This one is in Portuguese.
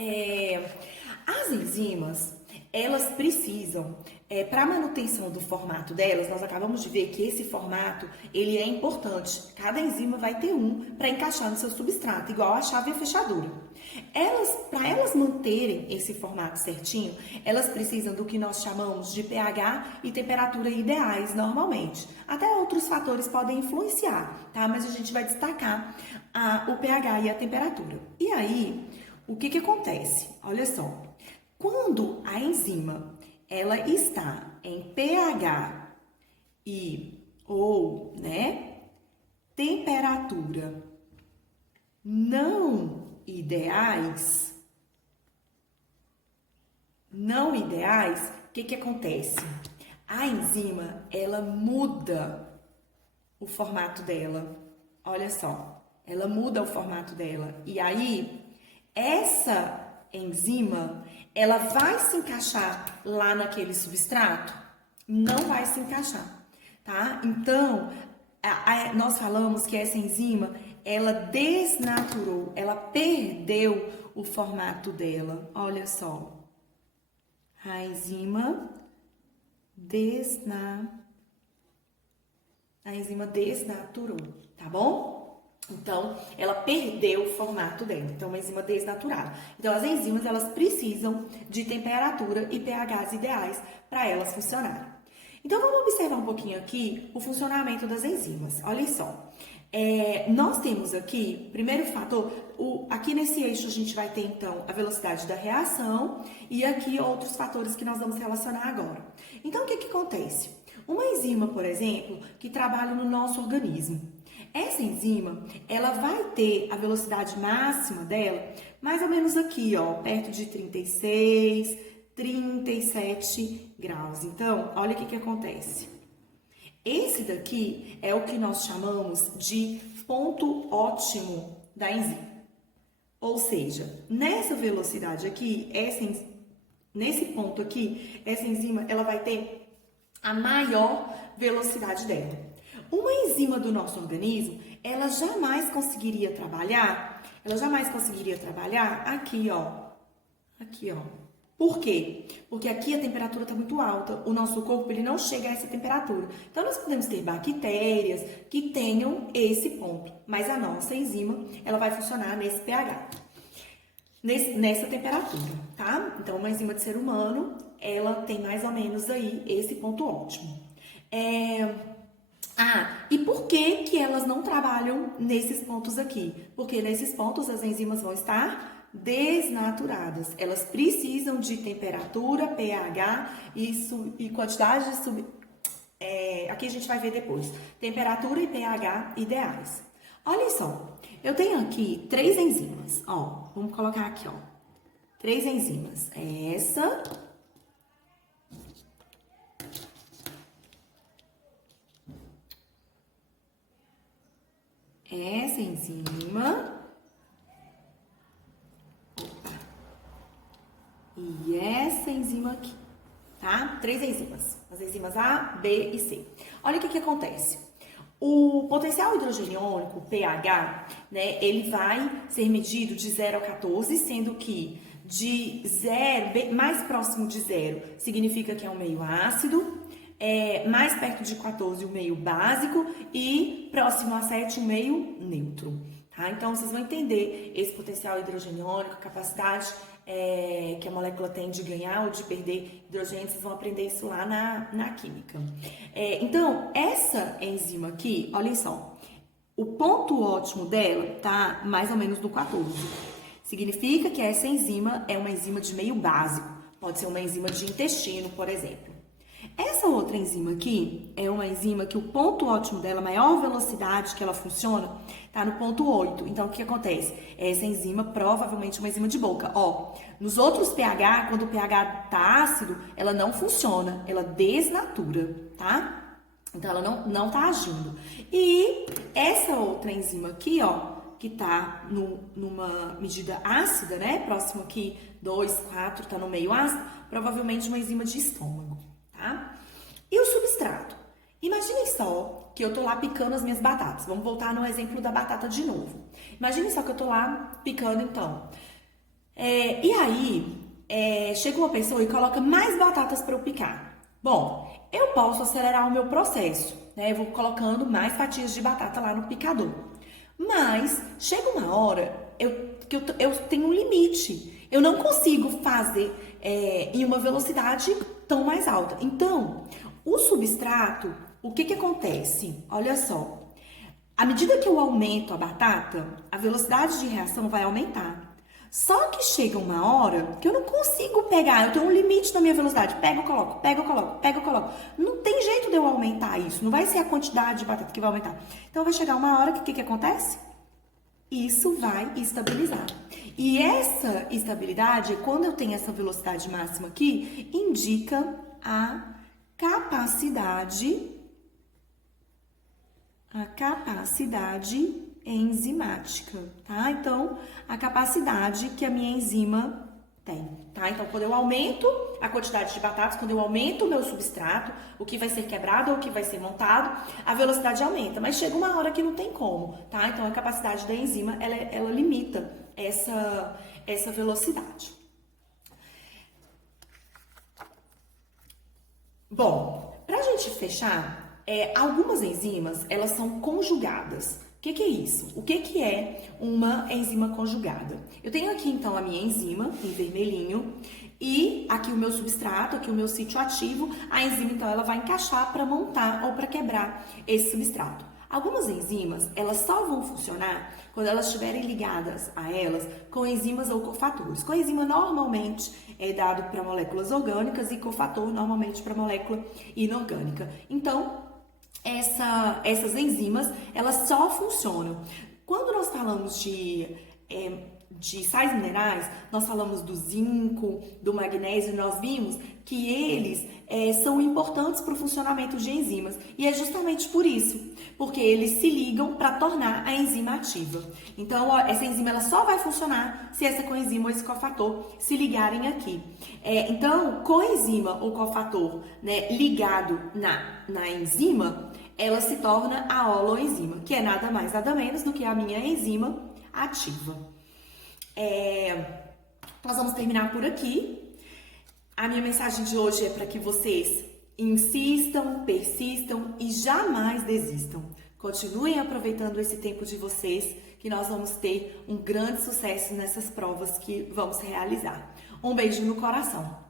É, as enzimas, elas precisam, para a manutenção do formato delas, nós acabamos de ver que esse formato, ele é importante. Cada enzima vai ter um para encaixar no seu substrato, igual a chave e a fechadura. Para elas manterem esse formato certinho, elas precisam do que nós chamamos de pH e temperatura ideais normalmente. Até outros fatores podem influenciar, tá? Mas a gente vai destacar o pH e a temperatura. E aí, o que acontece? Olha só, quando a enzima ela está em pH ou, temperatura não ideais, o que acontece? A enzima, ela muda o formato dela. Olha só, ela muda o formato dela. E aí, essa enzima, ela vai se encaixar lá naquele substrato? Não vai se encaixar, tá? Então, nós falamos que essa enzima, ela desnaturou, ela perdeu o formato dela. Olha só. A enzima desnaturou, tá bom? Então, ela perdeu o formato dela. Então, uma enzima desnaturada. Então, as enzimas, elas precisam de temperatura e pHs ideais para elas funcionarem. Então, vamos observar um pouquinho aqui o funcionamento das enzimas. Olha só. Nós temos aqui, primeiro fator, aqui nesse eixo a gente vai ter, então, a velocidade da reação e aqui outros fatores que nós vamos relacionar agora. Então, o que acontece? Uma enzima, por exemplo, que trabalha no nosso organismo. Essa enzima, ela vai ter a velocidade máxima dela mais ou menos aqui, ó, perto de 36, 37 graus. Então, olha o que acontece. Esse daqui é o que nós chamamos de ponto ótimo da enzima. Ou seja, nessa velocidade aqui, nesse ponto aqui, essa enzima ela vai ter a maior velocidade dela. Uma enzima do nosso organismo, ela jamais conseguiria trabalhar aqui, ó. Aqui, ó. Por quê? Porque aqui a temperatura está muito alta, o nosso corpo ele não chega a essa temperatura. Então, nós podemos ter bactérias que tenham esse ponto, mas a nossa enzima, ela vai funcionar nesse pH, nessa temperatura, tá? Então, uma enzima de ser humano, ela tem mais ou menos aí esse ponto ótimo. E por que elas não trabalham nesses pontos aqui? Porque nesses pontos as enzimas vão estar desnaturadas. Elas precisam de temperatura, pH e quantidade de aqui a gente vai ver depois. Temperatura e pH ideais. Olha só, eu tenho aqui 3 enzimas. Ó, vamos colocar aqui, ó. 3 enzimas. Essa enzima. E essa enzima aqui, tá? 3 enzimas. As enzimas A, B e C. Olha o que acontece. O potencial hidrogeniônico, pH, ele vai ser medido de 0 a 14, sendo que de 0, mais próximo de 0, significa que é um meio ácido, mais perto de 14, um meio básico e próximo a 7, um meio neutro. Tá? Então, vocês vão entender esse potencial hidrogeniônico, a capacidade que a molécula tem de ganhar ou de perder hidrogênio, vocês vão aprender isso lá na química. Então, essa enzima aqui, olha só, o ponto ótimo dela tá mais ou menos no 14. Significa que essa enzima é uma enzima de meio básico, pode ser uma enzima de intestino, por exemplo. Essa outra enzima aqui é uma enzima que o ponto ótimo dela, a maior velocidade que ela funciona, tá no ponto 8. Então, o que acontece? Essa enzima provavelmente é uma enzima de boca. Ó, nos outros pH, quando o pH tá ácido, ela não funciona, ela desnatura, tá? Então, ela não tá agindo. E essa outra enzima aqui, ó, que tá numa medida ácida, né? Próximo aqui, 2, 4, tá no meio ácido, provavelmente uma enzima de estômago. Tá? E o substrato? Imaginem só que eu tô lá picando as minhas batatas. Vamos voltar no exemplo da batata de novo. Imaginem só que eu tô lá picando, então. E aí, chega uma pessoa e coloca mais batatas para eu picar. Bom, eu posso acelerar o meu processo, né? Eu vou colocando mais fatias de batata lá no picador. Mas chega uma hora que eu tenho um limite. Eu não consigo fazer em uma velocidade tão mais alta. Então, o substrato, o que acontece? Olha só. À medida que eu aumento a batata, a velocidade de reação vai aumentar. Só que chega uma hora que eu não consigo pegar, eu tenho um limite na minha velocidade. Pego, coloco, pego, coloco, pego, coloco. Não tem jeito de eu aumentar isso, não vai ser a quantidade de batata que vai aumentar. Então vai chegar uma hora que o que acontece? Isso vai estabilizar. E essa estabilidade, quando eu tenho essa velocidade máxima aqui, indica a capacidade enzimática, tá? Então, a capacidade que a minha enzima tem, tá? Então, quando eu aumento a quantidade de batatas, quando eu aumento o meu substrato, o que vai ser quebrado ou o que vai ser montado, a velocidade aumenta. Mas chega uma hora que não tem como, tá? Então, a capacidade da enzima, ela limita essa velocidade. Bom, pra gente fechar, algumas enzimas, elas são conjugadas. O que é isso? O que é uma enzima conjugada? Eu tenho aqui, então, a minha enzima, em vermelhinho, e aqui o meu substrato, aqui o meu sítio ativo. A enzima, então, ela vai encaixar para montar ou para quebrar esse substrato. Algumas enzimas, elas só vão funcionar quando elas estiverem ligadas a elas com enzimas ou cofatores. Coenzima normalmente é dado para moléculas orgânicas e cofator normalmente para molécula inorgânica. Então, essas enzimas, elas só funcionam. Quando nós falamos de sais minerais, nós falamos do zinco, do magnésio, nós vimos que eles são importantes para o funcionamento de enzimas. E é justamente por isso, porque eles se ligam para tornar a enzima ativa. Então, essa enzima ela só vai funcionar se essa coenzima ou esse cofator se ligarem aqui. Então, coenzima ou cofator, né, ligado na enzima, ela se torna a holoenzima, que é nada mais, nada menos do que a minha enzima ativa. Nós vamos terminar por aqui. A minha mensagem de hoje é para que vocês insistam, persistam e jamais desistam. Continuem aproveitando esse tempo de vocês, que nós vamos ter um grande sucesso nessas provas que vamos realizar. Um beijo no coração.